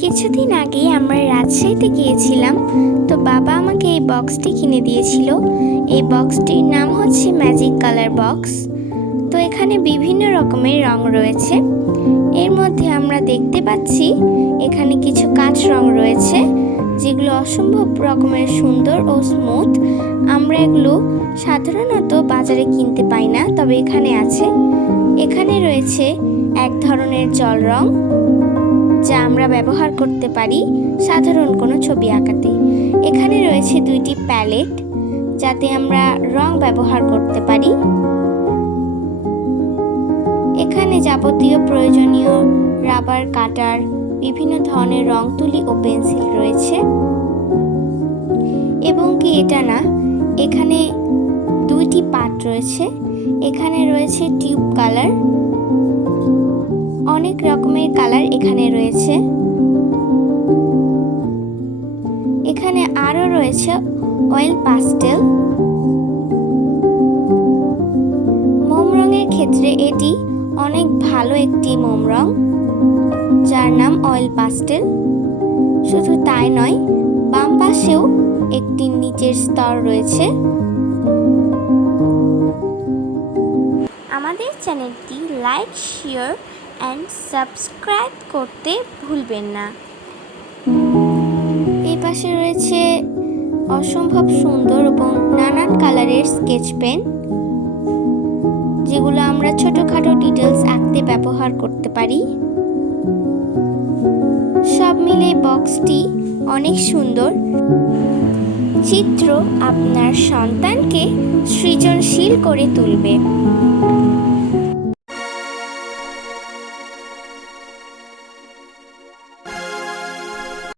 কিছুদিন আগে আমরা রাজশাহীতে গিয়েছিলাম, তো বাবা আমাকে এই বক্সটি কিনে দিয়েছিল। এই বক্সটির নাম হচ্ছে ম্যাজিক কালার বক্স তো এখানে বিভিন্ন রকমের রং রয়েছে। এর মধ্যে আমরা দেখতে পাচ্ছি, এখানে কিছু কাঁচ রং রয়েছে, যেগুলো অসম্ভব রকমের সুন্দর ও স্মুথ আমরা এগুলো সাধারণত বাজারে কিনতে পাই না, তবে এখানে আছে। এখানে রয়েছে এক ধরনের জল রং যা আমরা ব্যবহার করতে পারি সাধারণ কোনো ছবি আঁকাতে। এখানে রয়েছে দুইটি প্যালেট যাতে আমরা রং ব্যবহার করতে পারি। এখানে যাবতীয় প্রয়োজনীয় রাবার, কাটার, বিভিন্ন ধরনের রং তুলি ও পেন্সিল রয়েছে। এবং কি এটা না, এখানে দুইটি পাট রয়েছে। এখানে রয়েছে টিউব কালার। অনেক রকমের কালার এখানে রয়েছে। এখানে আরও রয়েছে অয়েল পাস্টেল। মোম রঙের ক্ষেত্রে এটি অনেক ভালো একটি মোম রং, যার নাম অয়েল পাস্টেল। শুধু তাই নয়, বাম পাশেও একটি নিচের স্তর রয়েছে। আমাদের চ্যানেলটি লাইক, শেয়ার অ্যান্ড সাবস্ক্রাইব করতে ভুলবেন না। এই পাশে রয়েছে অসম্ভব সুন্দর এবং নানান কালারের স্কেচ পেন, যেগুলো আমরা ছোটোখাটো ডিটেলস আঁকতে ব্যবহার করতে পারি। সব মিলে বক্সটি অনেক সুন্দর। চিত্র আপনার সন্তানকে সৃজনশীল করে তুলবে।